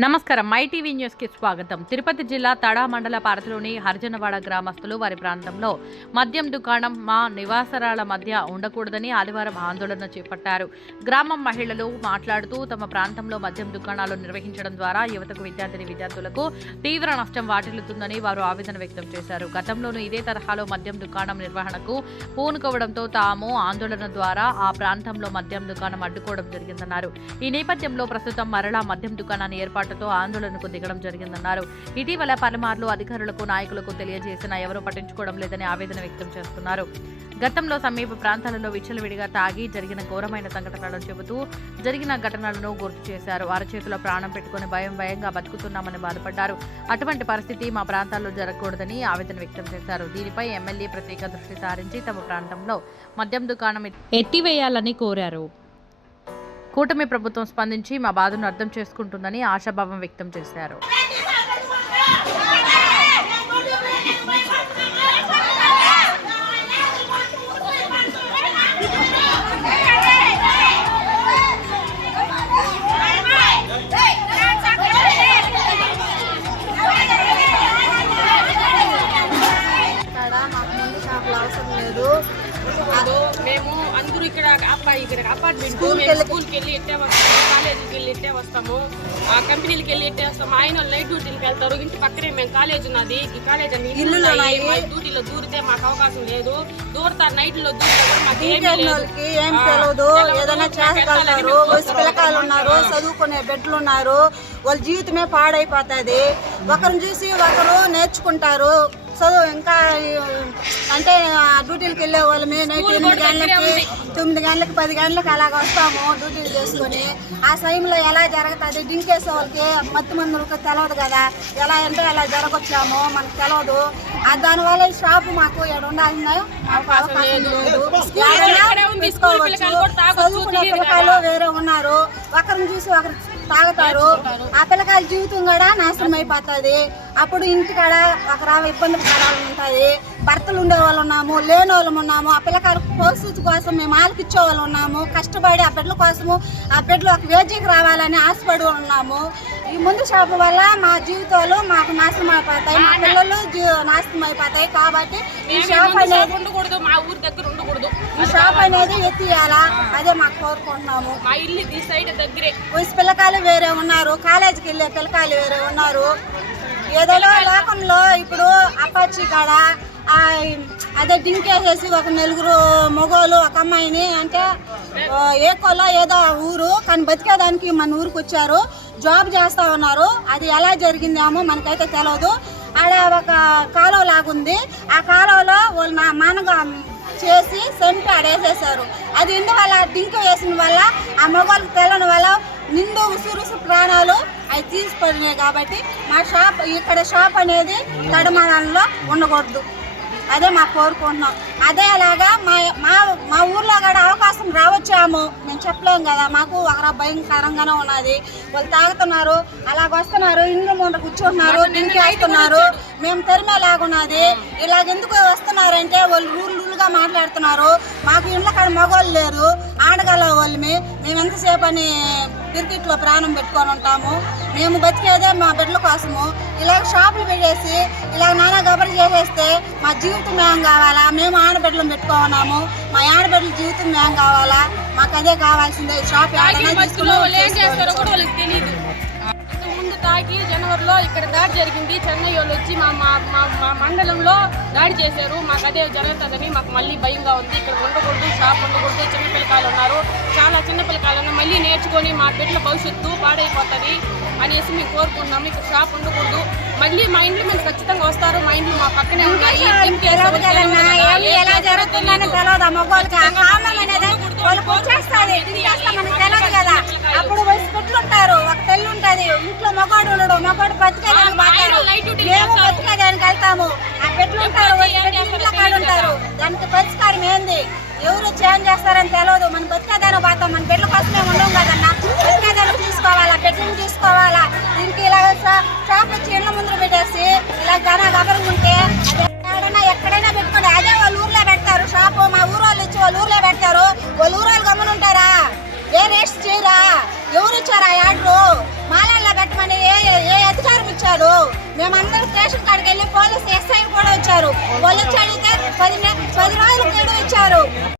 నమస్కారం. మైటీవీ న్యూస్కి స్వాగతం. తిరుపతి జిల్లా తడా మండల పారతిలోని హరిజనవాడ గ్రామస్తులు వారి ప్రాంతంలో మద్యం దుకాణం మా నివాసరాల మధ్య ఉండకూడదని ఆదివారం ఆందోళన చేపట్టారు. గ్రామం మహిళలు మాట్లాడుతూ తమ ప్రాంతంలో మద్యం దుకాణాలు నిర్వహించడం ద్వారా యువతకు విద్యార్థిని విద్యార్థులకు తీవ్ర నష్టం వాటిల్లుతుందని వారు ఆవేదన వ్యక్తం చేశారు. గతంలోనూ ఇదే తరహాలో మద్యం దుకాణం నిర్వహణకు పూనుకోవడంతో తాము ఆందోళన ద్వారా ఆ ప్రాంతంలో మద్యం దుకాణం అడ్డుకోవడం జరిగిందన్నారు. ఈ నేపథ్యంలో ప్రస్తుతం మరలా మద్యం దుకాణాన్ని ఏర్పాటుతో ఆందోళనకు దిగడం జరిగిందన్నారు. ఇటీవల పలుమార్లు అధికారులకు నాయకులకు తెలియజేసినా ఎవరూ పట్టించుకోవడం లేదని ఆవేదన వ్యక్తం చేస్తున్నారు. గతంలో సమీప ప్రాంతాలలో విచ్చలవిడిగా తాగి జరిగిన ఘోరమైన సంఘటనలను చెబుతూ జరిగిన ఘటనలను గుర్తు చేశారు. అరచేతిలో ప్రాణం పెట్టుకుని భయం భయంగా బతుకుతున్నామని బాధపడ్డారు. అటువంటి పరిస్థితి మా ప్రాంతాల్లో జరగకూడదని ఆవేదన వ్యక్తం చేశారు. దీనిపై ఎమ్మెల్యే ప్రత్యేక దృష్టి సారించి తమ ప్రాంతంలో మద్యం దుకాణం ఎత్తివేయాలని కోరారు. కూటమి ప్రభుత్వం స్పందించి మా బాధను అర్థం చేసుకుంటుందని ఆశాభావం వ్యక్తం చేశారు. ఇక్కడ అబ్బాయి ఇక్కడ అపార్ట్మెంట్ స్కూల్కి వెళ్ళి- ఇట్టే వస్తాము కాలేజీకి వెళ్ళి ఇట్టే వస్తాము. ఆ కంపెనీలకి వెళ్ళి ఇట్టే వస్తాము. ఆయన నైట్ డ్యూటీకి వెళ్తారు. ఇంటి పక్కనే మేము కాలేజ్ ఉన్నది. ఈ కాలేజ్ అని ఇల్లు డ్యూటీలో దూరితే మాకు అవకాశం లేదు. దూరతారు నైట్లో మాకు ఏం తెలియదు. ఏదైనా చేస్తారు. పిల్లకాయలు ఉన్నారు. చదువుకునే బిడ్డలు ఉన్నారు వాళ్ళ జీవితమే పాడైపోతుంది. ఒకరిని చూసి ఒకరు నేర్చుకుంటారు. చదువు ఇంకా అంటే డ్యూటీలకు వెళ్ళే వాళ్ళమే నైట్ స్కూల్ ఎనిమిది గంటలకి. తొమ్మిది గంటలకు పది గంటలకు అలాగ వస్తాము డ్యూటీలు చేసుకొని. ఆ టైంలో ఎలా జరుగుతుంది? డింకేసే వాళ్ళకి మత్తు మందులకు తెలియదు కదా. ఎలా అంటే అలా జరగొచ్చాము మనకు తెలియదు ఆ దానివల్ల ఈ షాపు మాకు ఎక్కడ ఉండాలన్నా అవకాశం లేదు. తీసుకోవచ్చు. పిల్లకాయలు చదువుకునే. వేరే ఉన్నారు. ఒకరిని చూసి ఒకరు తాగుతారు. ఆ పిల్లకాయల జీవితం కూడా నాశనం అయిపోతుంది. అప్పుడు ఇంటికాడ ఒక రావ ఇబ్బంది పడాలి ఉంటుంది. భర్తలు ఉండే వాళ్ళు ఉన్నాము లేని వాళ్ళం ఉన్నాము. ఆ పిల్లకాయల పరిస్థితి కోసం మేము ఆలకిచ్చే వాళ్ళు ఉన్నాము. కష్టపడి ఆ బిడ్డల కోసము ఆ బిడ్డలు ఒక వేజీకి రావాలని ఆశపడి ఉన్నాము. ఈ ముందు షాపు వల్ల మా జీవితాలు మాకు నాశనం అయిపోతాయి మా పిల్లలు నాశనం అయిపోతాయి కాబట్టి ఈ షాప్ అనేది ఉండకూడదు మా ఊరి దగ్గర ఉండకూడదు. ఈ షాప్ అనేది ఎత్తియాలా? అదే మాకు కోరుకుంటున్నాము. మా ఇల్లు ఈ సైడ్ దగ్గరే. వయసు పిల్లకాయలు వేరే ఉన్నారు కాలేజీకి వెళ్ళే పిల్లకాయలు వేరే ఉన్నారు. ఏదైనా లోకంలో ఇప్పుడు అపాచి కాడ అదే డింకేసేసి ఒక నలుగురు మగోళ్ళు ఒక అమ్మాయిని అంటే ఏ కొల ఏదో ఊరు కానీ బతికేదానికి మన ఊరికి వచ్చారు జాబ్ చేస్తా ఉన్నారు. అది ఎలా జరిగిందేమో మనకైతే తెలియదు ఆడ ఒక కాలువ లాగుంది. ఆ కాలువలో వాళ్ళు నా మానగా చేసి సెంటు ఆడేసేసారు. అది ఎందువల్ల డింక వేసిన వల్ల ఆ మగవాళ్ళకి తెలని వల్ల నిండు ఉసురుసు ప్రాణాలు అవి తీసిపడినాయి కాబట్టి మా షాప్ ఇక్కడ షాప్ అనేది తడమడంలో ఉండకూడదు. అదే మా కోరుకుంటున్నాం. అదే అలాగా మా మా మా ఊర్లో కూడా అవకాశం రావచ్చాము. మేము చెప్పలేం కదా మాకు ఒక భయంకరంగానే ఉన్నది. వాళ్ళు తాగుతున్నారు అలాగ వస్తున్నారు ఇండ్ల ముందు కూర్చుంటున్నారు దింకేస్తున్నారు మేము తెరిమేలాగున్నది. ఇలాగ ఎందుకు వస్తున్నారంటే వాళ్ళు రూల్ రూల్గా మాట్లాడుతున్నారు. మాకు ఇండ్ల కాడ మగవాళ్ళు లేరు ఆడగల వాళ్ళమి. మేము ఎంతసేపు అని క్రికెట్లో ప్రాణం పెట్టుకొని ఉంటాము. మేము బతికేదే మా బిడ్డల కోసము. ఇలాగ షాపులు పెట్టేసి ఇలాగ నానా గబరి చేసేస్తే మా జీవితం ఏం కావాలా? మేము ఆడబిడ్డలు పెట్టుకోన్నాము మా ఆడబిడ్డల జీవితం ఏం కావాలా? మాకు అదే కావాల్సిందే షాప్ ముందు తాగి జనవరిలో ఇక్కడ దాడి జరిగింది. చెన్నై వాళ్ళు వచ్చి మా మా మా- మా మండలంలో దాడి చేశారు. మాకు అదే జరుగుతుందని మాకు మళ్ళీ భయంగా ఉంది. ఇక్కడ ఉండకూడదు షాప్ ఉండకూడదు చిన్న పిల్లకాయలు ఉన్నారు. చిన్న పిల్లకాయలు ఉన్నారు మళ్ళీ నేర్చుకొని మా బిడ్డల భవిష్యత్తు పాడైపోతుంది అనేసి మేము కోరుకుంటున్నాము ఇక్కడ షాప్ ఉండకూడదు. మళ్ళీ మా ఇంట్లో మీద ఖచ్చితంగా వస్తారు. మా ఇంట్లో మా పక్కనే అప్పుడు ఉంటారు. ఒక తెల్లు ఉంటది. ఇంట్లో ఉండడు. బతికేదానికి మేము. బతికేదానికి వెళ్తాము. ఆ పెట్లు ఉంటారు. వయసు పెట్లు ఇంట్లో కాడ ఉంటారు. దానికి ఎవరు చేంజ్ చేస్తారని తెలియదు మన బతికేదానికి పోతాం మన బిడ్డల కోసమే ఉండవు కదన్నా. బతికేదాన్ని తీసుకోవాలా? పెట్లను తీసుకోవాలా? దీనికి ఇలా షాప్ వచ్చి ఇళ్ళ ముందు పెట్టేసి ఇలా ఘన గబరం ఉంటే ఎక్కడైనా ఎక్కడైనా పెట్టుకోండి అదే వాళ్ళ ఊర్లో పెడతారు. షాపు మా ఊరు వాళ్ళు వచ్చి వాళ్ళ ఊర్లో పెడతారు. వాళ్ళ ఊరు వాళ్ళు గమనుంటారా? ఏ రేట్స్ చేయరా? ఎవరు ఇచ్చారా ఆర్డరు మాలల్లో పెట్టమని ఏ ఏ అధికారం ఇచ్చారు మేమందరం స్టేషన్ కాడికి వెళ్ళి పోలీస్ ఇచ్చారు. వాళ్ళు వచ్చి అడిగితే పది పది రోజులు గడువు ఇచ్చారు.